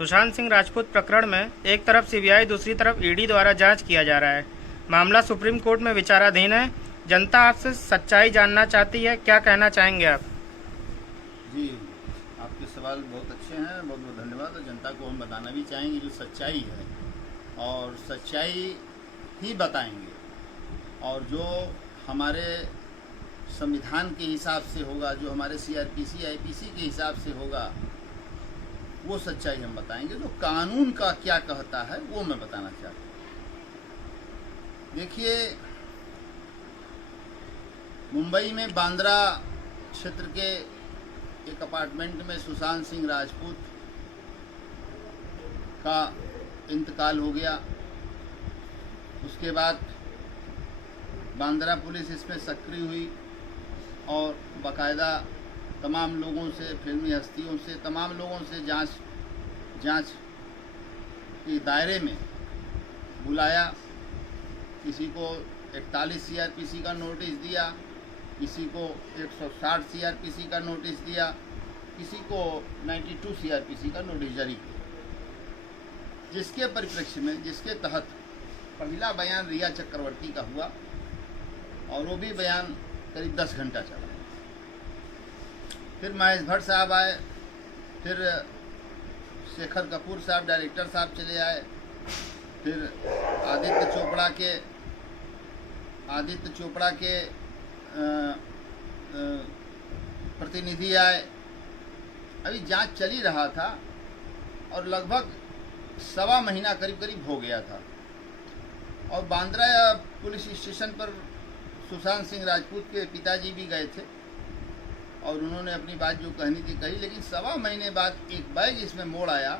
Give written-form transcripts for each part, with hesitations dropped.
सुशांत सिंह राजपूत प्रकरण में एक तरफ सीबीआई दूसरी तरफ ईडी द्वारा जांच किया जा रहा है। मामला सुप्रीम कोर्ट में विचाराधीन है। जनता आपसे सच्चाई जानना चाहती है, क्या कहना चाहेंगे आप? जी, आपके सवाल बहुत अच्छे हैं, बहुत बहुत धन्यवाद। और जनता को हम बताना भी चाहेंगे जो सच्चाई है, और सच्चाई ही बताएंगे, और जो हमारे संविधान के हिसाब से होगा, जो हमारे सीआरपीसी आईपीसी के हिसाब से होगा, वो सच्चाई हम बताएंगे। जो कानून का क्या कहता है वो मैं बताना चाहता हूँ। देखिए, मुंबई में बांद्रा क्षेत्र के एक अपार्टमेंट में सुशांत सिंह राजपूत का इंतकाल हो गया। उसके बाद बांद्रा पुलिस इसमें सक्रिय हुई और बाकायदा तमाम लोगों से, फिल्मी हस्तियों से, तमाम लोगों से जांच के दायरे में बुलाया। किसी को 41 सीआरपीसी का नोटिस दिया, किसी को 160 सीआरपीसी का नोटिस दिया, किसी को 92 सीआरपीसी का नोटिस जारी किया, जिसके परिप्रेक्ष्य में, जिसके तहत पहला बयान रिया चक्रवर्ती का हुआ, और वो भी बयान करीब 10 घंटा चला। फिर महेश भट्ट साहब आए, फिर शेखर कपूर साहब डायरेक्टर साहब चले आए, फिर आदित्य चोपड़ा के प्रतिनिधि आए। अभी जांच चल ही रहा था और लगभग सवा महीना करीब हो गया था। और बांद्रा पुलिस स्टेशन पर सुशांत सिंह राजपूत के पिताजी भी गए थे और उन्होंने अपनी बात जो कहनी थी कही। लेकिन सवा महीने बाद एक बैग इसमें मोड़ आया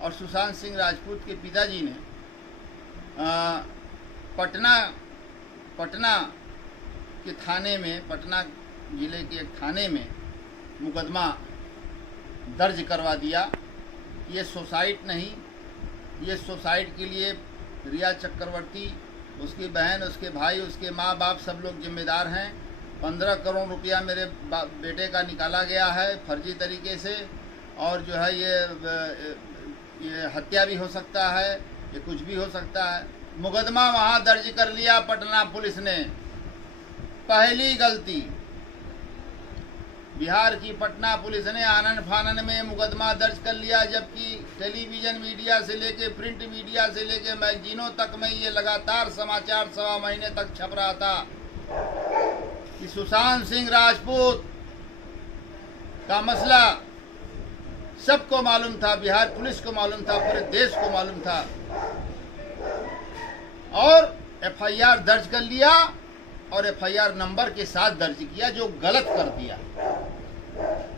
और सुशांत सिंह राजपूत के पिताजी ने पटना के थाने में, पटना जिले के एक थाने में मुकदमा दर्ज करवा दिया। ये सुसाइड नहीं, ये सुसाइड के लिए रिया चक्रवर्ती, उसकी बहन, उसके भाई, उसके माँ बाप सब लोग जिम्मेदार हैं। 15 करोड़ रुपया मेरे बेटे का निकाला गया है फर्जी तरीके से, और जो है ये हत्या भी हो सकता है, ये कुछ भी हो सकता है। मुकदमा वहाँ दर्ज कर लिया पटना पुलिस ने। पहली गलती बिहार की पटना पुलिस ने आनन फानन में मुकदमा दर्ज कर लिया, जबकि टेलीविजन मीडिया से लेके, प्रिंट मीडिया से लेके मैगजीनों तक में ये लगातार समाचार सवा महीने तक छप रहा था कि सुशांत सिंह राजपूत का मसला सबको मालूम था, बिहार पुलिस को मालूम था, पूरे देश को मालूम था। और एफआईआर दर्ज कर लिया, और एफआईआर नंबर के साथ दर्ज किया, जो गलत कर दिया।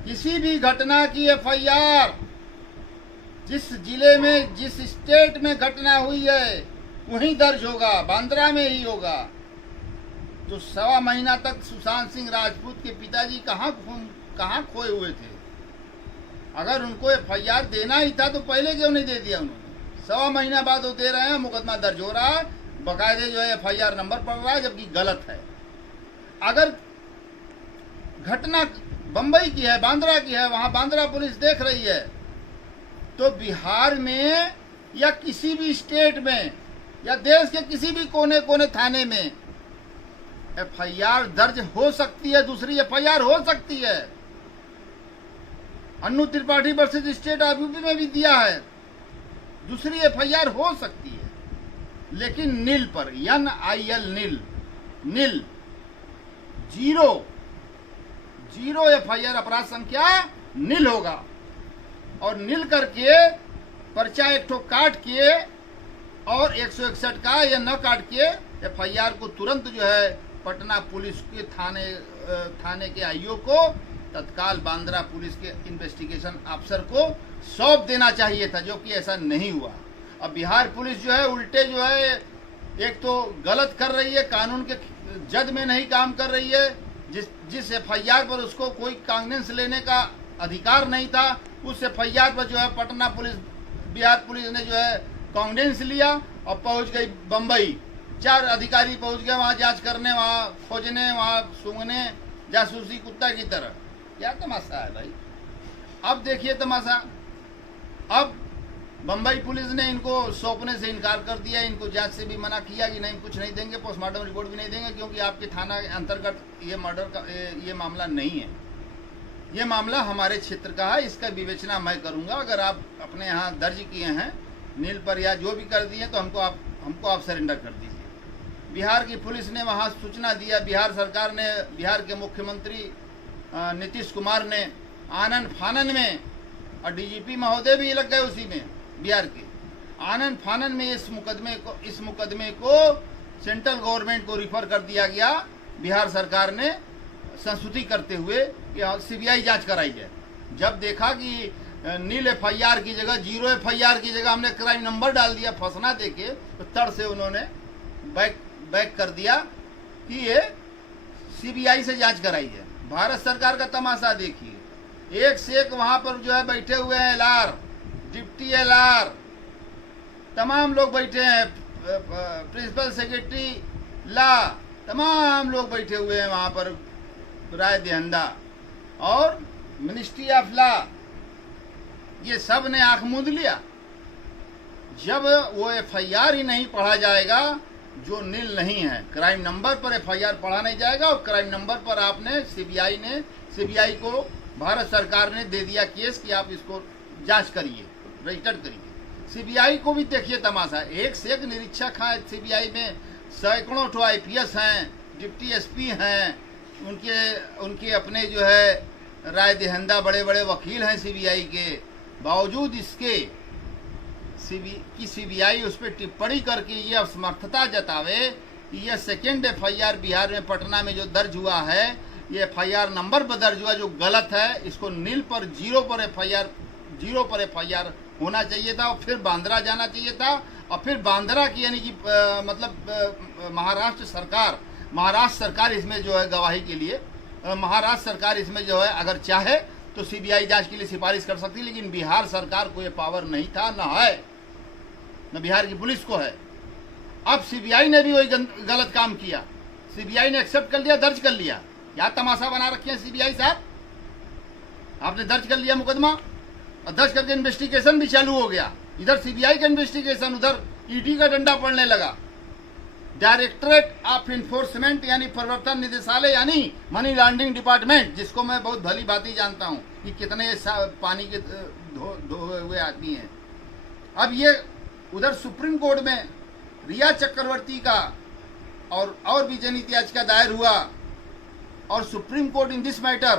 किसी भी घटना की एफआईआर जिस जिले में, जिस स्टेट में घटना हुई है वहीं दर्ज होगा, बांद्रा में ही होगा। तो सवा महीना तक सुशांत सिंह राजपूत के पिताजी कहाँ खोए हुए थे? अगर उनको एफआईआर देना ही था तो पहले क्यों नहीं दे दिया उन्होंने? सवा महीना बाद वो दे रहे हैं, मुकदमा दर्ज हो रहा है, बाकायदे जो है एफआईआर नंबर पड़ रहा है, जबकि गलत है। अगर घटना बम्बई की है, बांद्रा की है, वहां बांद्रा पुलिस देख रही है, तो बिहार में या किसी भी स्टेट में या देश के किसी भी कोने कोने थाने में एफआईआर दर्ज हो सकती है, दूसरी एफआईआर हो सकती है। Annu Tripathi versus state of UP में भी दिया है, दूसरी एफआईआर हो सकती है। लेकिन नील पर, NIL, नील, जीरो एफआईआर, अपराध संख्या नील होगा। और नील करके पर्चा एक ठो काट के और 161 का या न काट के एफआईआर को तुरंत जो है पटना पुलिस के थाने के आईओ को, तत्काल बांद्रा पुलिस के इन्वेस्टिगेशन अफसर को सौंप देना चाहिए था, जो कि ऐसा नहीं हुआ। अब बिहार पुलिस जो है उल्टे जो है, एक तो गलत कर रही है, कानून के जद में नहीं काम कर रही है। जिस एफआईआर पर उसको कोई कांग्रेस लेने का अधिकार नहीं था, उस एफआईआर पर जो है पटना पुलिस, बिहार पुलिस ने जो है कांग्रेस लिया और पहुंच गई बम्बई। 4 अधिकारी पहुंच गए वहां जांच करने, वहां खोजने, वहां सूंघने, जासूसी कुत्ता की तरह। क्या तमाशा है भाई? अब देखिए तमाशा। अब बम्बई पुलिस ने इनको सौंपने से इनकार कर दिया, इनको जांच से भी मना किया कि नहीं कुछ नहीं देंगे, पोस्टमार्टम रिपोर्ट भी नहीं देंगे, क्योंकि आपके थाना के अंतर्गत ये मर्डर का ये मामला नहीं है। ये मामला हमारे क्षेत्र का है, इसका विवेचना मैं करूंगा। अगर आप अपने यहाँ दर्ज किए हैं नील पर या जो भी कर दिए तो हमको आप सरेंडर कर दीजिए। बिहार की पुलिस ने वहाँ सूचना दिया, बिहार सरकार ने, बिहार के मुख्यमंत्री नीतीश कुमार ने आनन फानन में, और डीजीपी महोदय भी लग गए उसी में, बिहार के आनन फानन में इस मुकदमे को सेंट्रल गवर्नमेंट को रिफर कर दिया गया। बिहार सरकार ने संस्तुति करते हुए कि सीबीआई जांच कराई जाए। जब देखा कि नील एफआईआर की जगह 0 एफआईआर की जगह हमने क्राइम नंबर डाल दिया फंसना देके, तो तड़ से उन्होंने बैक कर दिया कि ये सीबीआई से जांच कराई जाए। भारत सरकार का तमाशा देखिए, एक से एक वहां पर जो है बैठे हुए हैं, एलआर, डिप्टी एलआर, तमाम लोग बैठे हैं, प्रिंसिपल सेक्रेटरी ला, तमाम लोग बैठे हुए हैं वहां पर, राय दहिंदा और मिनिस्ट्री ऑफ लॉ, ये सब ने आंख मूंद लिया। जब वो एफआईआर ही नहीं पढ़ा जाएगा जो नील नहीं है, क्राइम नंबर पर एफआईआर पढ़ा नहीं जाएगा, और क्राइम नंबर पर आपने सीबीआई को भारत सरकार ने दे दिया केस कि आप इसको जांच करिए, रजिस्टर्ड करिए। सीबीआई को भी देखिए तमाशा, एक से एक निरीक्षक हैं सीबीआई में, सैकड़ों ठो आईपीएस हैं, डिप्टी एसपी हैं, उनके अपने जो है राय दहिंदा बड़े बड़े वकील हैं सीबीआई के। बावजूद इसके सीबीआई उस पर टिप्पणी करके ये असमर्थता जतावे कि यह सेकेंड एफआईआर बिहार में पटना में जो दर्ज हुआ है, ये एफआईआर नंबर पर दर्ज हुआ जो गलत है, इसको नील पर 0 पर एफआईआर होना चाहिए था, और फिर बांद्रा जाना चाहिए था, और फिर बांद्रा की यानी कि मतलब महाराष्ट्र सरकार इसमें जो है गवाही के लिए, महाराष्ट्र सरकार इसमें जो है अगर चाहे तो सीबीआई जांच के लिए सिफारिश कर सकती, लेकिन बिहार सरकार को ये पावर नहीं था, न है, न बिहार की पुलिस को है। अब सीबीआई ने भी वही गलत काम किया, सीबीआई ने एक्सेप्ट कर लिया, दर्ज कर लिया। क्या तमाशा बना रखे हैं सीबीआई साहब, आपने दर्ज कर लिया मुकदमा, और दर्ज करके इन्वेस्टिगेशन भी चालू हो गया। इधर सीबीआई का इन्वेस्टिगेशन, उधर ईडी का डंडा पड़ने लगा। डायरेक्टरेट ऑफ इन्फोर्समेंट यानी प्रवर्तन निदेशालय यानी मनी लॉन्ड्रिंग डिपार्टमेंट, जिसको मैं बहुत भली भांति जानता हूं कि कितने पानी के धोए हुए आदमी हैं। अब ये उधर सुप्रीम कोर्ट में रिया चक्रवर्ती का और भी जनहित याचिका दायर हुआ, और supreme court in this matter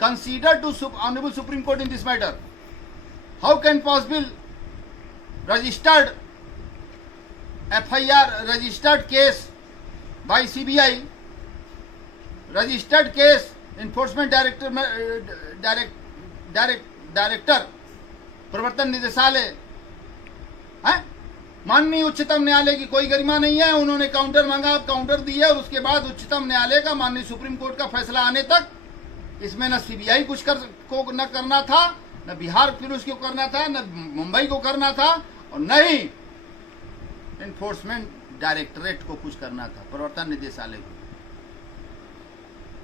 consider to honourable supreme court in this matter how can possible registered FIR registered case by CBI, registered case enforcement director प्रवर्तन निदेशालय है। माननीय उच्चतम न्यायालय की कोई गरिमा नहीं है, उन्होंने काउंटर मांगा, काउंटर दिया, और उसके बाद उच्चतम न्यायालय का माननीय सुप्रीम कोर्ट का फैसला आने तक इसमें न सीबीआई कुछ को न करना था, न बिहार पुलिस को करना था, न मुंबई को करना था, और न ही एनफोर्समेंट डायरेक्टरेट को कुछ करना था, प्रवर्तन निदेशालय को।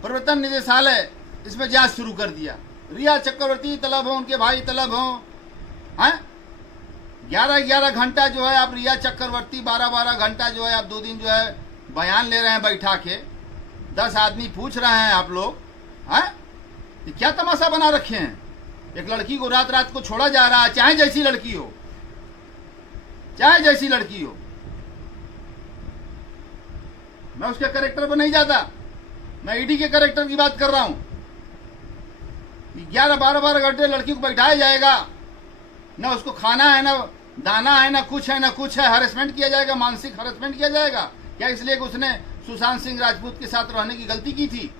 प्रवर्तन निदेशालय इसमें जांच शुरू कर दिया। रिया चक्रवर्ती तलब हो, उनके भाई तलब हो, हैं 11-11 घंटा जो है आप रिया चक्रवर्ती 12-12 घंटा जो है आप 2 दिन जो है बयान ले रहे हैं बैठा के, 10 आदमी पूछ रहे हैं आप लोग, हैं ये क्या तमाशा बना रखे हैं। एक लड़की को रात को छोड़ा जा रहा है, चाहे जैसी लड़की हो, चाहे जैसी लड़की हो। मैं उसके कैरेक्टर पर नहीं जाता, मैं ईडी के कैरेक्टर की बात कर रहा हूं। 11-12 घंटे लड़की को बैठाया जाएगा, न उसको खाना है, न दाना है, न कुछ है, हरेसमेंट किया जाएगा, मानसिक हरेसमेंट किया जाएगा। क्या इसलिए कि उसने सुशांत सिंह राजपूत के साथ रहने की गलती की थी?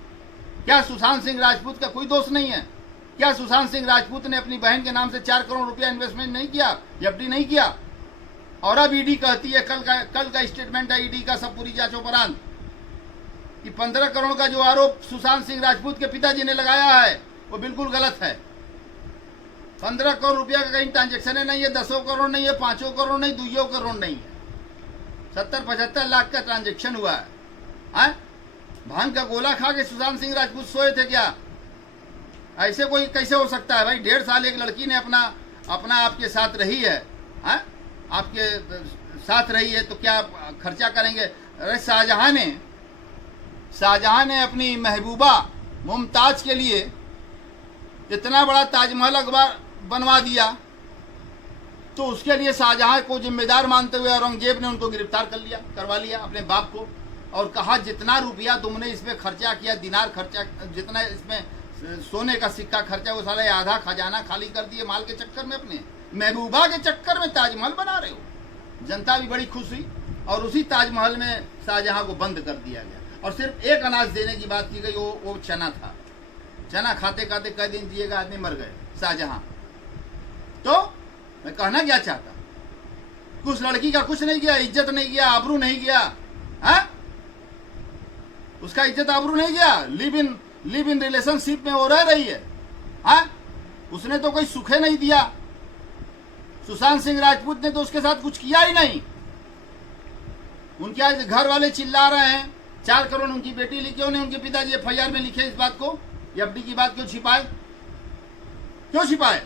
क्या सुशांत सिंह राजपूत का कोई दोष नहीं है? क्या सुशांत सिंह राजपूत ने अपनी बहन के नाम से 4 करोड़ रुपया इन्वेस्टमेंट नहीं किया, एफडी नहीं किया? और अब ईडी कहती है, कल का स्टेटमेंट है ईडी का सब पूरी जांच उपरांत, कि 15 करोड़ का जो आरोप सुशांत सिंह राजपूत के पिताजी ने लगाया है वो बिल्कुल गलत है। 15 करोड़ रुपया का कहीं ट्रांजेक्शन नहीं है, 10 करोड़ नहीं है, 5 करोड़ नहीं, 2 करोड़ नहीं है, 70-75 लाख का ट्रांजेक्शन हुआ है। भांग का गोला खा के सुशांत सिंह राजपूत सोए थे क्या? ऐसे कोई कैसे हो सकता है भाई? 1.5 साल एक लड़की ने अपना आपके साथ रही है, हाँ, आपके साथ रही है तो क्या खर्चा करेंगे? अरे शाहजहां ने अपनी महबूबा मुमताज के लिए इतना बड़ा ताजमहल अखबार बनवा दिया, तो उसके लिए शाहजहां को जिम्मेदार मानते हुए औरंगजेब ने उनको गिरफ्तार करवा लिया अपने बाप को, और कहा जितना रुपया तुमने इसमें खर्चा किया, दिनार खर्चा, जितना इसमें सोने का सिक्का खर्चा, वो साले आधा खजाना खाली कर दिए माल के चक्कर में, अपने महबूबा के चक्कर में ताजमहल बना रहे हो। जनता भी बड़ी खुश हुई और उसी ताजमहल में शाहजहां को बंद कर दिया गया और सिर्फ एक अनाज देने की बात की गई, वो चना था। चना खाते खाते कई दिन जिएगा आदमी, मर गए शाहजहां। तो मैं कहना क्या चाहता, उस लड़की का कुछ नहीं गया, इज्जत नहीं गया, आबरू नहीं गया, है? उसका इज्जत आबरू नहीं गया। लिव इन रिलेशनशिप में वो रह रही है, हाँ? उसने तो कोई सुखे नहीं दिया। सुशांत सिंह राजपूत ने तो उसके साथ कुछ किया ही नहीं। उनके आज घर वाले चिल्ला रहे हैं 4 करोड़ उनकी बेटी ली, क्यों नहीं उनके पिताजी FIR में लिखे इस बात को? FD की बात क्यों छिपाए? क्यों छिपाए?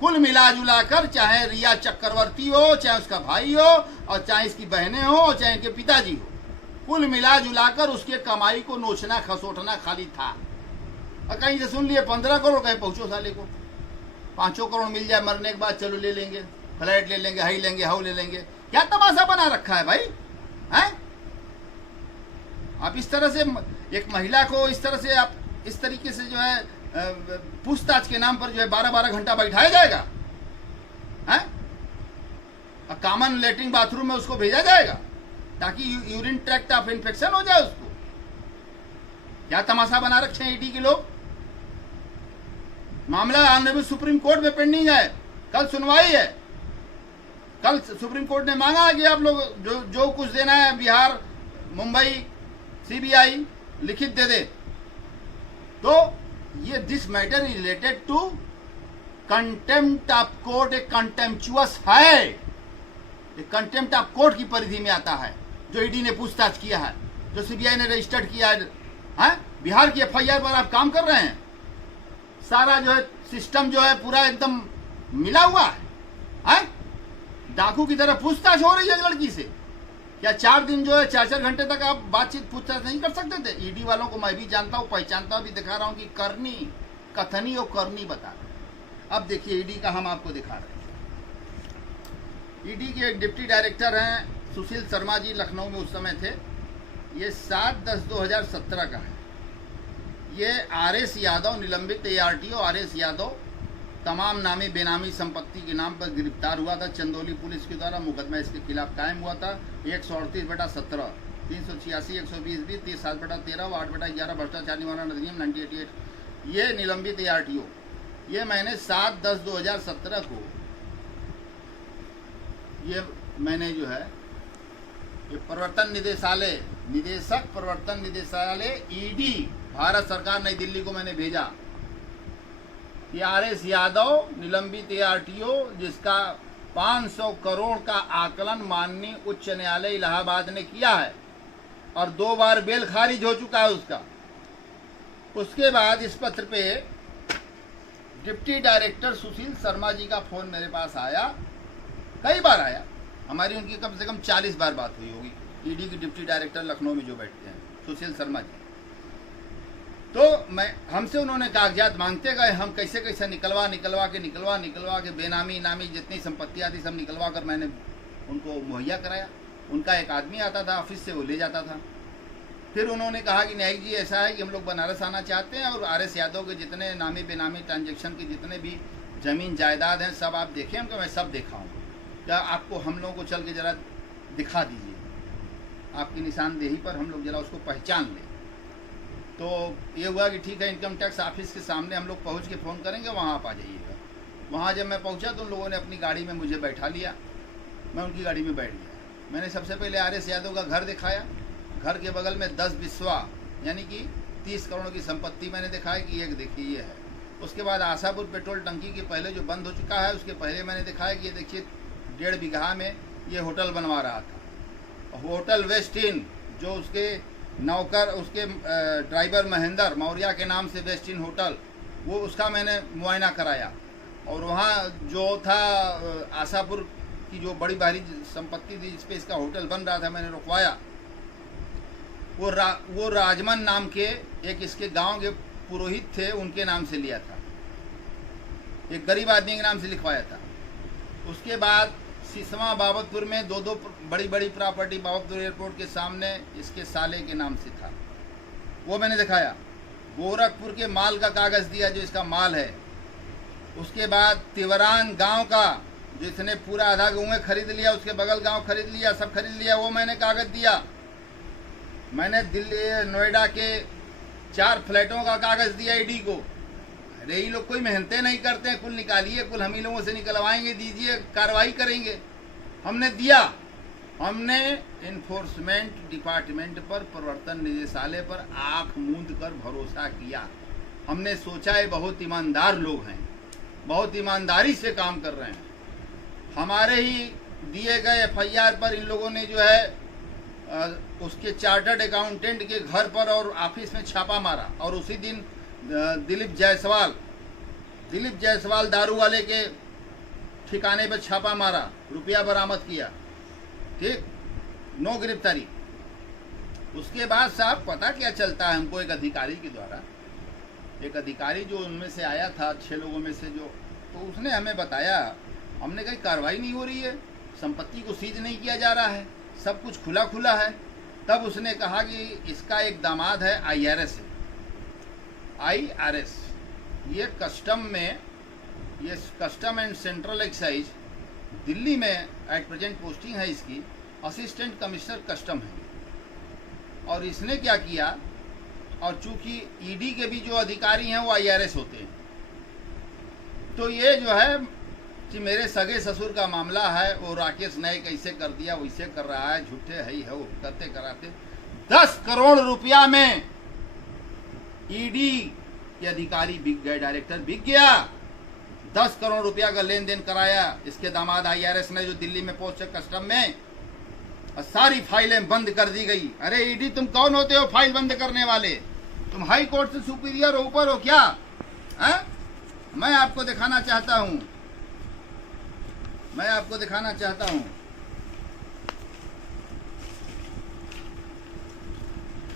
कुल मिला जुला कर, चाहे रिया चक्रवर्ती हो, चाहे उसका भाई हो, और चाहे इसकी बहनें हो, चाहे इनके पिताजी हो, कुल मिला जुला कर उसके कमाई को नोचना खसोटना खाली था। और कहीं से सुन लिए 15 करोड़, कहीं पहुंचो साले को 5 करोड़ मिल जाए मरने के बाद, चलो ले लेंगे, फ्लैट ले लेंगे, हाई लेंगे, हाउ ले लेंगे। क्या तमाशा बना रखा है भाई, हैं? आप इस तरह से एक महिला को इस तरह से, आप इस तरीके से जो है पूछताछ के नाम पर जो है 12-12 घंटा बैठाया जाएगा, हैं? कॉमन लेटरिन बाथरूम में उसको भेजा जाएगा ताकि यूरिन ट्रैक्ट ऑफ इन्फेक्शन हो जाए उसको। क्या तमाशा बना रखे हैं ईडी के लोग। मामला ऑनरेबल सुप्रीम कोर्ट में पेंडिंग है, कल सुनवाई है। कल सुप्रीम कोर्ट ने मांगा है कि आप लोग जो कुछ देना है बिहार, मुंबई, CBI लिखित दे दे। तो ये this matter is related to contempt of court, एक कंटेम्पचुअस है, एक कंटेम्प्ट ऑफ कोर्ट की परिधि में आता है जो ईडी ने पूछताछ किया है, जो CBI ने रजिस्टर्ड किया है। बिहार की FIR पर आप काम कर रहे हैं, सारा जो है सिस्टम जो है पूरा एकदम मिला हुआ है? डाकू की तरह पूछताछ हो रही है लड़की से। क्या 4 दिन जो है 4-4 घंटे तक आप बातचीत पूछताछ नहीं कर सकते थे? ईडी वालों को मैं भी जानता हूं, पहचानता हूं, भी दिखा रहा हूं कि करनी, कथनी और करनी बता रहे। अब देखिए ईडी का हम आपको दिखा रहे हैं। ईडी के एक डिप्टी डायरेक्टर हैं सुशील शर्मा जी, लखनऊ में उस समय थे। ये 7/10/2017 का है। ये RS यादव, निलंबित ARTO RS यादव तमाम नामी बेनामी संपत्ति के नाम पर गिरफ्तार हुआ था। चंदौली पुलिस के द्वारा मुकदमा इसके खिलाफ कायम हुआ था 138/17, 386, 120, 37/13, 8/11 भ्रष्टाचार निवारण अधिनियम 1988। ये निलंबित ARTO, ये मैंने 7/10/2017 को ये मैंने जो है ये प्रवर्तन निदेशक प्रवर्तन निदेशालय ईडी भारत सरकार नई दिल्ली को मैंने भेजा। ये RS यादव निलंबित ARTO, जिसका 500 करोड़ का आकलन माननीय उच्च न्यायालय इलाहाबाद ने किया है और 2 बार बेल खारिज हो चुका है उसका। उसके बाद इस पत्र पे डिप्टी डायरेक्टर सुशील शर्मा जी का फोन मेरे पास आया, कई बार आया, हमारी उनकी कम से कम 40 बार बात हुई होगी। ईडी के डिप्टी डायरेक्टर लखनऊ में जो बैठते हैं सुशील शर्मा जी, तो हमसे उन्होंने कागजात मांगते गए। हम कैसे कैसे निकलवा के बेनामी नामी जितनी संपत्तियाँ थी सब निकलवा कर मैंने उनको मुहैया कराया। उनका एक आदमी आता था ऑफिस से, वो ले जाता था। फिर उन्होंने कहा कि न्यायिक जी ऐसा है कि हम लोग बनारस आना चाहते हैं और RS यादव के जितने नामी बेनामी ट्रांजेक्शन की जितने भी ज़मीन जायदाद हैं सब आप देखें। हम मैं सब देखा हूँ, क्या आपको हम लोगों को चल के ज़रा दिखा दीजिए, आपकी निशानदेही पर हम लोग ज़रा उसको पहचान लें। तो ये हुआ कि ठीक है, इनकम टैक्स ऑफिस के सामने हम लोग पहुंच के फ़ोन करेंगे, वहाँ आप आ जाइएगा। वहाँ जब मैं पहुंचा तो उन लोगों ने अपनी गाड़ी में मुझे बैठा लिया, मैं उनकी गाड़ी में बैठ गया। मैंने सबसे पहले RS यादव का घर दिखाया। घर के बगल में 10 बिस्वा यानी कि 30 करोड़ की संपत्ति मैंने दिखाया कि एक देखिए ये है। उसके बाद आशापुर पेट्रोल टंकी के पहले जो बंद हो चुका है उसके पहले मैंने दिखाया कि ये देखिए 1.5 बीघा में ये होटल बनवा रहा था, होटल वेस्ट इन, जो उसके नौकर उसके ड्राइवर महेंद्र मौर्य के नाम से वेस्ट इन होटल, वो उसका मैंने मुआयना कराया। और वहाँ जो था आशापुर की जो बड़ी भारी संपत्ति थी जिस पे इसका होटल बन रहा था, मैंने रुकवाया। वो राजमन नाम के एक इसके गांव के पुरोहित थे, उनके नाम से लिया था, एक गरीब आदमी के नाम से लिखवाया था। उसके बाद सिसवा बाबतपुर में दो बड़ी बड़ी प्रॉपर्टी बाबतपुर एयरपोर्ट के सामने इसके साले के नाम से था, वो मैंने दिखाया। गोरखपुर के माल का कागज दिया जो इसका माल है। उसके बाद तिवरान गांव का जिसने पूरा आधा गाँव खरीद लिया, उसके बगल गांव खरीद लिया, सब खरीद लिया, वो मैंने कागज दिया। मैंने दिल्ली नोएडा के 4 फ्लैटों का कागज दिया ईडी को। अरे ये लोग कोई मेहनतें नहीं करते हैं, कुल निकालिए, कुल हम ही लोगों से निकलवाएंगे, दीजिए, कार्रवाई करेंगे। हमने दिया। हमने इन्फोर्समेंट डिपार्टमेंट पर, प्रवर्तन निदेशालय पर आंख मूंद कर भरोसा किया। हमने सोचा है बहुत ईमानदार लोग हैं, बहुत ईमानदारी से काम कर रहे हैं। हमारे ही दिए गए एफआईआर पर इन लोगों ने जो है उसके चार्टर्ड अकाउंटेंट के घर पर और ऑफिस में छापा मारा, और उसी दिन दिलीप जायसवाल दारू वाले के ठिकाने पर छापा मारा, रुपया बरामद किया, ठीक, नो गिरफ्तारी। उसके बाद साहब पता क्या चलता है हमको, एक अधिकारी के द्वारा, एक अधिकारी जो उनमें से आया था 6 लोगों में से जो, तो उसने हमें बताया, हमने कहीं कार्रवाई नहीं हो रही है, संपत्ति को सीज नहीं किया जा रहा है, सब कुछ खुला खुला है। तब उसने कहा कि इसका एक दामाद है IRS है, IRS, ये कस्टम में, ये custom and central excise Delhi में एट प्रेजेंट पोस्टिंग है इसकी, असिस्टेंट कमिश्नर कस्टम है। और इसने क्या किया, और चूंकि ईडी के भी जो अधिकारी हैं वो IRS होते हैं, तो ये जो है कि मेरे सगे ससुर का मामला है, वो राकेश नायक ऐसे कर दिया, वैसे कर रहा है, झूठे है ही है, वो करते कराते 10 करोड़ रुपया में ईडी के अधिकारी बिक गए, डायरेक्टर बिक गया। 10 करोड़ रुपया का लेन देन कराया इसके दामाद IRS ने, जो दिल्ली में पोस्ट है कस्टम में, और सारी फाइलें बंद कर दी गई। अरे ईडी तुम कौन होते हो फाइल बंद करने वाले? तुम हाई कोर्ट से सुपीरियर हो, ऊपर हो क्या है? मैं आपको दिखाना चाहता हूं, मैं आपको दिखाना चाहता हूं।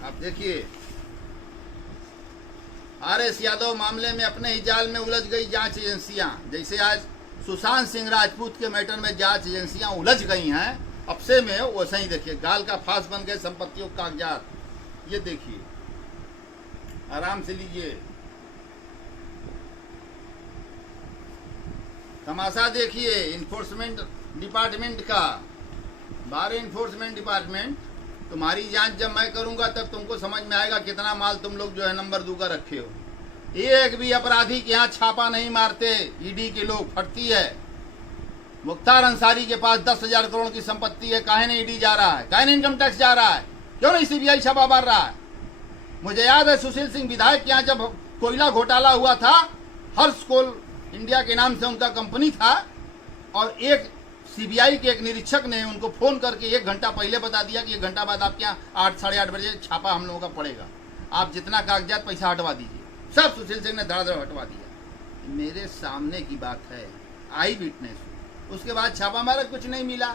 आप देखिए, RS यादव मामले में अपने ही जाल में उलझ गई जांच एजेंसियां। जैसे आज सुशांत सिंह राजपूत के मैटर में जांच एजेंसियां उलझ गई हैं, अब से में वैसे ही देखिए गाल का फांस बन गए संपत्तियों के कागजात। ये देखिए, आराम से लीजिए, तमाशा देखिए इन्फोर्समेंट डिपार्टमेंट का। बारे इन्फोर्समेंट डिपार्टमेंट, तुम्हारी जांच जब मैं करूंगा तब तुमको समझ में आएगा कितना माल तुम लोग जो है नंबर 2 का रखे हो। एक भी अपराधी के यहाँ छापा नहीं मारते ईडी के लोग, फटती है। मुख्तार अंसारी के पास 10,000 करोड़ की संपत्ति है, काहे नहीं ईडी जा रहा है, काहे नहीं इनकम टैक्स जा रहा है, क्यों नहीं CBI छापा मार रहा है? मुझे याद है सुशील सिंह विधायक के यहाँ जब कोयला घोटाला हुआ था, हर्ष कोल इंडिया के नाम से उनका कंपनी था, और एक CBI के एक निरीक्षक ने उनको फोन करके 1 घंटा पहले बता दिया कि 1 घंटा बाद आपके यहाँ 8 साढ़े 8 बजे छापा हम लोगों का पड़ेगा, आप जितना कागजात पैसा हटवा दीजिए। सब सुशील सिंह ने धड़ाधड़ हटवा दिया। मेरे सामने की बात है, आई विटनेस। उसके बाद छापा मारा, कुछ नहीं मिला,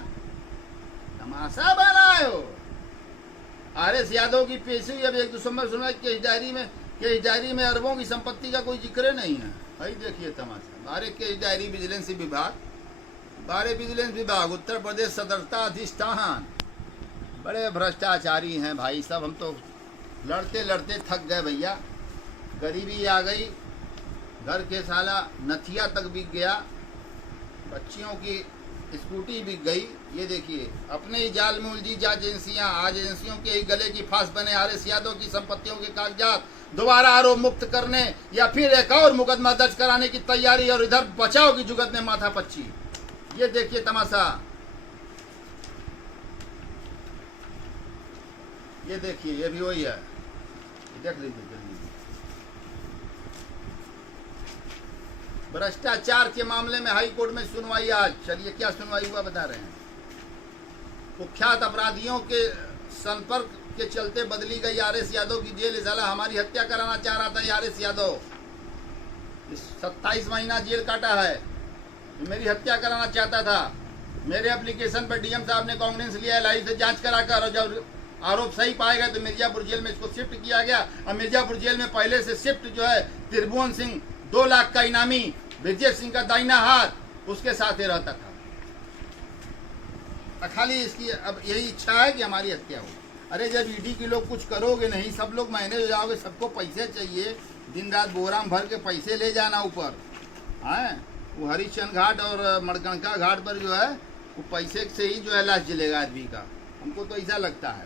तमाशा बनाए हो। RS यादव की पेशी अब 1 दिसंबर सुना केस डायरी में अरबों की संपत्ति का कोई जिक्र नहीं है। भाई देखिए तमाशा। बारे केस डायरी विजिलेंस विभाग, बारे विजिलेंस विभाग, उत्तर प्रदेश सदरता अधिष्ठान, बड़े भ्रष्टाचारी हैं भाई सब। हम तो लड़ते लड़ते थक गए भैया, गरीबी आ गई, घर के साला नथिया तक बिक गया, बच्चियों की स्कूटी बिक गई। ये देखिए, अपने ही जाल में उलझी जांच एजेंसियां, आज एजेंसियों के ही गले की फांस बने RS यादव की संपत्तियों के कागजात दोबारा आरोप मुक्त करने या फिर एक और मुकदमा दर्ज कराने की तैयारी, और इधर बचाव की जुगत में माथा पच्ची। ये देखिए तमाशा, ये देखिए, ये भी वही है, देख लीजिए जल्दी। भ्रष्टाचार के मामले में हाई कोर्ट में सुनवाई आज। चलिए क्या सुनवाई हुआ बता रहे हैं। कुख्यात अपराधियों के संपर्क के चलते बदली गई RS यादव की जेल। साला हमारी हत्या कराना चाह रहा था RS यादव, 27 महीना जेल काटा है। ये मेरी हत्या कराना चाहता था। मेरे एप्लीकेशन पर डीएम साहब ने कॉन्फिडेंस लिया है, लाइव से जांच कराकर, और जब आरोप सही पाए गए तो मिर्जापुर जेल में इसको शिफ्ट किया गया। और मिर्जापुर जेल में पहले से शिफ्ट जो है त्रिभुवन सिंह 2 लाख का इनामी, ब्रजेश सिंह का दाहिना हाथ, उसके साथ ही रहता था। खाली इसकी अब यही इच्छा है कि हमारी हत्या हो। अरे जब ईडी के लोग कुछ करोगे नहीं, सब लोग मैनेज हो जाओगे, सबको पैसे चाहिए, दिन रात बोराम भर के पैसे ले जाना ऊपर है। वो हरिश्चंद्र घाट और मणकणका घाट पर जो है वो पैसे से ही जो है लाश जलेगा आदमी का। हमको तो ऐसा लगता है।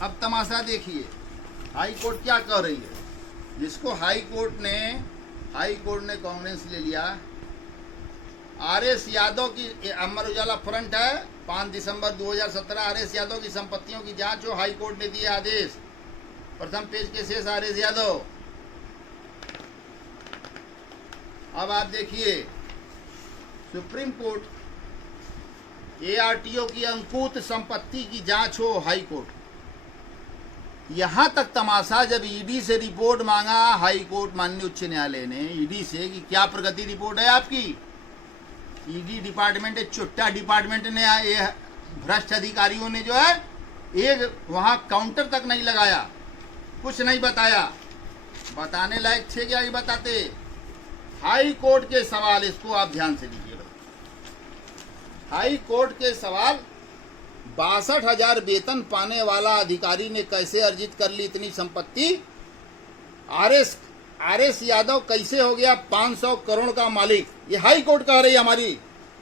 अब तमाशा देखिए, हाई कोर्ट क्या कह रही है। जिसको हाई कोर्ट ने कॉन्फिडेंस ले लिया, आरएस यादव की, अमर उजाला फ्रंट है, 5 दिसंबर 2017, आरएस यादव की संपत्तियों की जांच हो, हाई कोर्ट ने दिया आदेश। प्रथम पेज के शेष आरएस यादव। अब आप देखिए, सुप्रीम कोर्ट एआरटीओ की अंकुत संपत्ति की जांच हो, हाई कोर्ट। यहां तक तमाशा, जब ईडी से रिपोर्ट मांगा हाई कोर्ट माननीय उच्च न्यायालय ने ईडी से कि क्या प्रगति रिपोर्ट है आपकी। ईडी डिपार्टमेंट, एक छोटा डिपार्टमेंट ने, ये भ्रष्ट अधिकारियों ने जो है एक वहां काउंटर तक नहीं लगाया, कुछ नहीं बताया। बताने लायक थे क्या, ये बताते। हाई कोर्ट के सवाल, इसको आप ध्यान से लीजिए। हाई कोर्ट के सवाल, 62,000 वेतन पाने वाला अधिकारी ने कैसे अर्जित कर ली इतनी संपत्ति। आरएस यादव कैसे हो गया 500 करोड़ का मालिक। ये हाई कोर्ट कह रही है,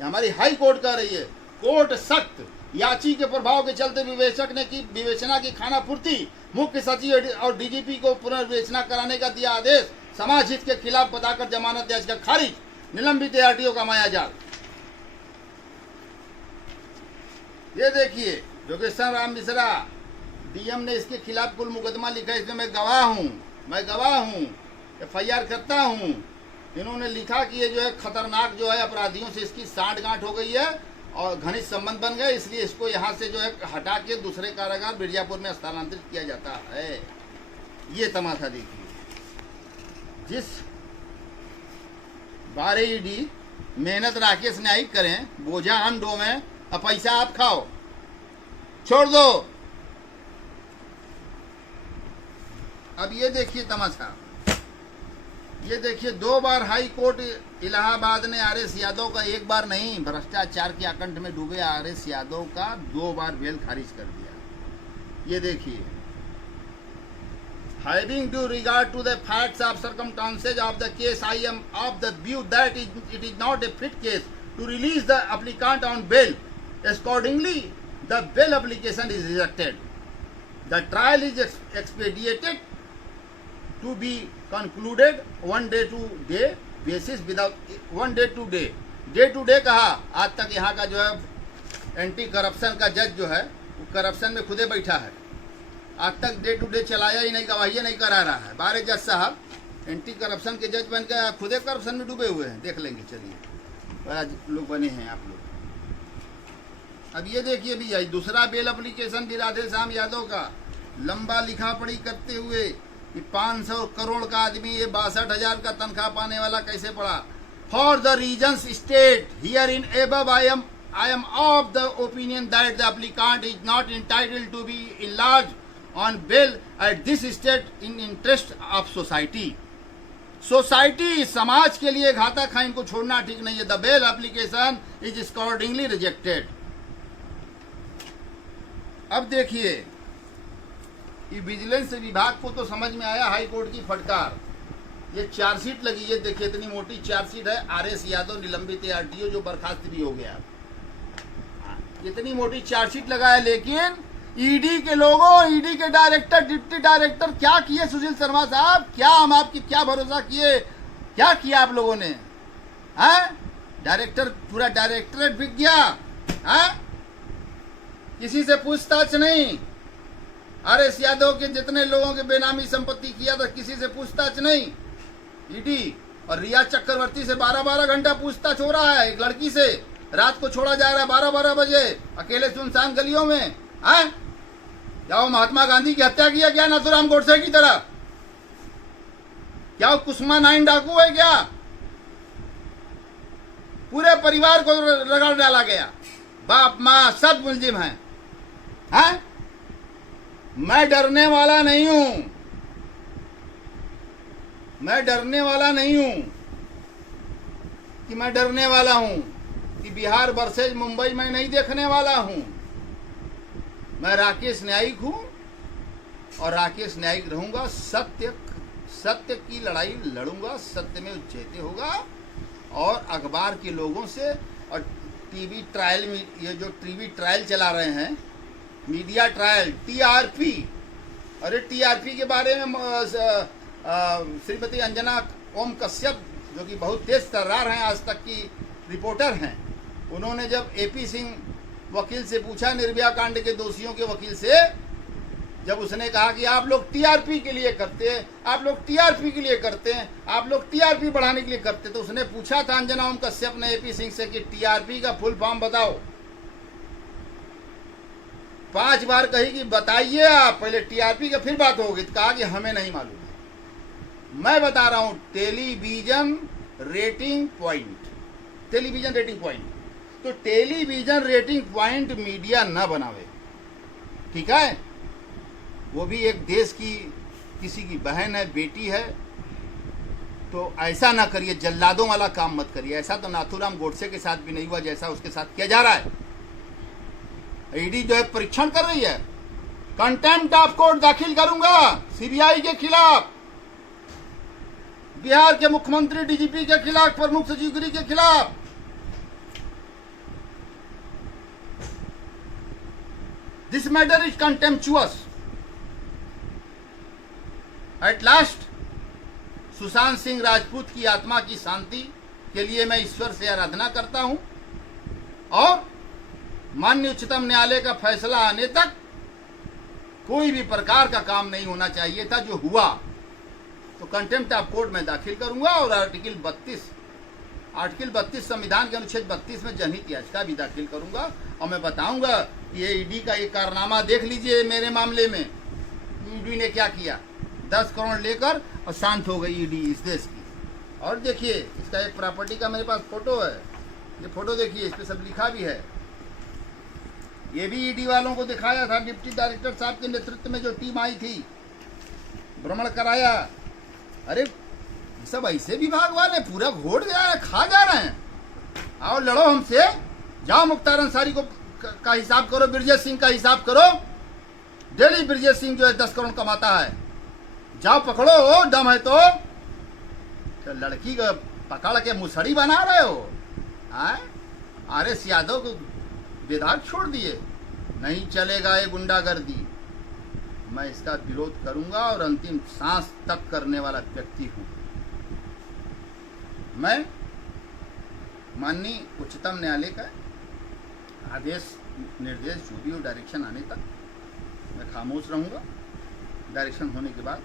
हमारी हाई कोर्ट कह रही है। कोर्ट सख्त, याची के प्रभाव के चलते विवेचक ने की विवेचना की खानापूर्ति, मुख्य सचिव और डीजीपी को पुनर्विवेचना कराने का दिया आदेश। समाज हित के खिलाफ बताकर जमानत याचिका खारिज, निलंबित एआरटीओ का मायाजाल। ये देखिए, योगेश्वर राम मिश्रा, डीएम ने इसके खिलाफ कुल मुकदमा लिखा है, इसमें मैं गवाह हूँ, एफआईआर करता हूँ। इन्होंने लिखा कि ये जो है खतरनाक जो है अपराधियों से इसकी सांठगांठ हो गई है और घनिष्ठ संबंध बन गए, इसलिए इसको यहाँ से जो है हटा के दूसरे कारागार मिर्जापुर में स्थानांतरित किया जाता है। ये तमाशा देखिए, जिस बारे ईडी मेहनत राकेश न्यायिक करें, बोझा हम डो में, अब पैसा आप खाओ, छोड़ दो। अब ये देखिए तमाशा, ये देखिए, 2 बार हाई कोर्ट इलाहाबाद ने आरएस यादव का, एक बार नहीं, भ्रष्टाचार के आकंठ में डूबे आरएस यादव का 2 बार बेल खारिज कर दिया। ये देखिए, having due regard to the facts of circumstances of the case, I am of the view that it is not a fit case to release the applicant on bail. Accordingly, the bail application is rejected. The trial is expedited to be concluded 1 day to day basis without 1 day to day. Day to day कहा, आज तक यहाँ का जो है anti corruption का जज जो है वो करप्शन में खुदे बैठा है, आज तक डे टू डे चलाया ही नहीं, गवाही नहीं करा रहा है। 12 जज साहब एंटी करप्शन के जज बनकर खुदे करप्शन में डूबे हुए हैं, देख लेंगे। चलिए, आज लोग बने हैं आप लोग। अब ये देखिए भैया, दूसरा बेल एप्लीकेशन भी राधेश्याम यादव का, लंबा लिखा पढ़ी करते हुए कि 500 करोड़ का आदमी ये 62,000 का तनख्वाह पाने वाला कैसे पड़ा। For the reasons state here in above I am of the opinion that the applicant is not entitled to be enlarged on bail at this stage in interest of society. Society, समाज के लिए घातक है, इनको छोड़ना ठीक नहीं है। The bail application is accordingly rejected. अब देखिए, ये विजिलेंस विभाग को तो समझ में आया हाई कोर्ट की फटकार। ये चार्जशीट लगी है, देखिए इतनी मोटी चार्जशीट है। आरएस यादव निलंबित एआरटीओ जो बर्खास्त भी हो गया, इतनी मोटी चार्जशीट लगा है। लेकिन ईडी के लोगों, ईडी के डायरेक्टर, डिप्टी डायरेक्टर क्या किए सुशील शर्मा साहब, क्या हम आपकी क्या भरोसा किए, क्या किया आप लोगों ने? हैं, डायरेक्टर, पूरा डायरेक्टरेट बिक गया। हैं, किसी से पूछताछ नहीं। आरएस यादव के जितने लोगों के बेनामी संपत्ति किया था, किसी से पूछताछ नहीं। ईडी और रिया चक्रवर्ती से 12-12 घंटा पूछताछ हो रहा है। एक लड़की से रात को छोड़ा जा रहा है 12-12 बजे, अकेले सुनसान गलियों में। हैं, क्या वो महात्मा गांधी की हत्या किया क्या नाथूराम गोडसे की तरह? क्या वो कुसुमा 9 डाकू है क्या? पूरे परिवार को रगड़ डाला गया, बाप माँ सब मुलजिम हैं। हैं? मैं डरने वाला नहीं हूं, मैं डरने वाला नहीं हूं कि मैं डरने वाला हूं कि बिहार वर्सेज मुंबई में नहीं देखने वाला हूं। मैं राकेश न्यायिक हूं और राकेश न्यायिक रहूंगा। सत्य की लड़ाई लड़ूंगा, सत्य में जयते होगा। और अखबार के लोगों से और टीवी ट्रायल में, ये जो टीवी ट्रायल चला रहे हैं, मीडिया ट्रायल, टीआरपी, अरे टीआरपी के बारे में श्रीमती अंजना ओम कश्यप जो कि बहुत तेज तर्रार हैं, आज तक की रिपोर्टर हैं, उन्होंने जब एपी सिंह वकील से पूछा, निर्भया कांड के दोषियों के वकील से, जब उसने कहा कि आप लोग टीआरपी के लिए करते हैं, आप लोग टीआरपी के लिए करते हैं, आप लोग टीआरपी बढ़ाने के लिए करते, तो उसने पूछा था अंजना ओम कश्यप ने एपी सिंह से कि टीआरपी का फुल फॉर्म बताओ। 5 बार कही कि बताइए आप, पहले टीआरपी का फिर बात होगी, तो कहा कि हमें नहीं मालूम है। मैं बता रहा हूं, television rating point, television rating point. तो टेलीविजन रेटिंग पॉइंट मीडिया न बनावे, ठीक है? वो भी एक देश की किसी की बहन है, बेटी है, तो ऐसा ना करिए, जल्लादों वाला काम मत करिए। ऐसा तो नाथूराम गोडसे के साथ भी नहीं हुआ जैसा उसके साथ किया जा रहा है। ईडी जो है परीक्षण कर रही है, कंटेम्प्ट ऑफ कोर्ट दाखिल करूंगा सीबीआई के खिलाफ, बिहार के मुख्यमंत्री, डीजीपी के खिलाफ, प्रमुख सचिव गृह के खिलाफ। This matter is contemptuous. At last Sushant Singh Rajput की आत्मा की शांति के लिए मैं ईश्वर से आराधना करता हूं और माननीय उच्चतम न्यायालय का फैसला आने तक कोई भी प्रकार का काम नहीं होना चाहिए था। जो हुआ तो कंटेम्प्ट ऑफ कोर्ट में दाखिल करूंगा और आर्टिकल 32 संविधान के अनुच्छेद 32 में जनहित याचिका भी दाखिल करूंगा और मैं बताऊंगा कि ये ईडी का एक कारनामा देख लीजिए। मेरे मामले में ईडी ने क्या किया, 10 करोड़ लेकर और शांत हो गई ईडी इस देश की। और देखिए, इसका एक प्रॉपर्टी का मेरे पास फोटो है, ये फोटो देखिए, इस पे सब लिखा भी है। ये भी ईडी वालों को दिखाया था, डिप्टी डायरेक्टर साहब के नेतृत्व में जो टीम आई थी, भ्रमण कराया। अरे सब ऐसे विभाग वाले पूरा घोट गया है, खा जा रहे हैं। आओ लड़ो हमसे, जाओ मुख्तार अंसारी को का हिसाब करो, ब्रजेश सिंह का हिसाब करो। डेली ब्रजेश सिंह जो है 10 करोड़ कमाता है, जाओ पकड़ो, दम है तो लड़की को पकड़ के मुसड़ी बना रहे हो। आरएस यादव को बेदाग छोड़ दिए, नहीं चलेगा ये गुंडागर्दी। मैं इसका विरोध करूंगा और अंतिम सांस तक करने वाला व्यक्ति हूं। मैं माननीय उच्चतम न्यायालय का आदेश, निर्देश, जो भी हो, डायरेक्शन आने तक मैं खामोश रहूंगा। डायरेक्शन होने के बाद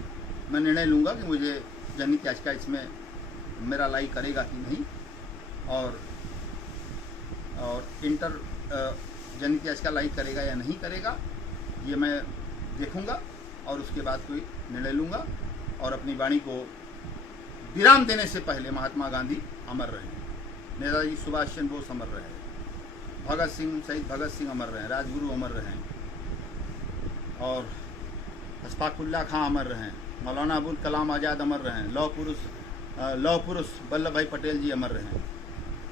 मैं निर्णय लूंगा कि मुझे जनहित याचिका इसमें मेरा लाई करेगा कि नहीं, और इंटर जनहित याचिका लाई करेगा या नहीं करेगा, ये मैं देखूंगा और उसके बाद कोई निर्णय लूंगा। और अपनी वाणी को विराम देने से पहले महात्मा गांधी अमर रहे, नेताजी सुभाष चंद्र बोस अमर रहे, भगत सिंह, शहीद भगत सिंह अमर रहे, राजगुरु अमर रहे, और अशफाकुल्ला खां अमर रहे, मौलाना अबुल कलाम आज़ाद अमर रहे, लौह पुरुष वल्लभ भाई पटेल जी अमर रहे,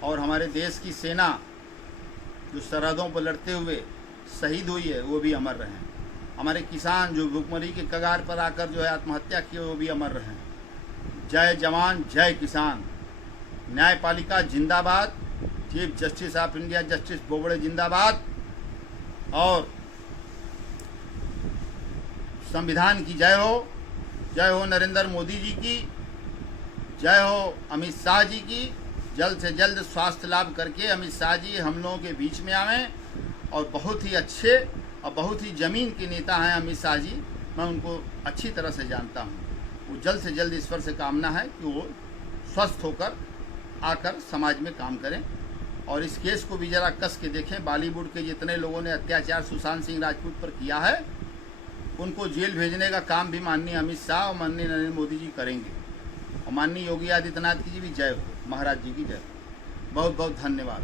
और हमारे देश की सेना जो सरहदों पर लड़ते हुए शहीद हुई है वो भी अमर रहे, हमारे किसान जो भुखमरी के कगार पर आकर जो है आत्महत्या किए वो भी अमर रहे। जय जवान जय किसान। न्यायपालिका जिंदाबाद। Chief justice of India justice Bobde जिंदाबाद। और संविधान की जय हो नरेंद्र मोदी जी की, जय हो अमित शाह जी की। जल्द से जल्द स्वास्थ्य लाभ करके अमित शाह जी हम लोगों के बीच में आवें, और बहुत ही अच्छे और बहुत ही ज़मीन के नेता हैं अमित शाह जी, मैं उनको अच्छी तरह से जानता हूँ। वो जल्द से जल्द ईश्वर से कामना है कि वो स्वस्थ होकर आकर समाज में काम करें, और इस केस को भी ज़रा कस के देखें। बॉलीवुड के जितने लोगों ने अत्याचार सुशांत सिंह राजपूत पर किया है, उनको जेल भेजने का काम भी माननीय अमित शाह और माननीय नरेंद्र मोदी जी करेंगे। और माननीय योगी आदित्यनाथ की जी भी जय हो, महाराज जी की जय हो। बहुत बहुत धन्यवाद।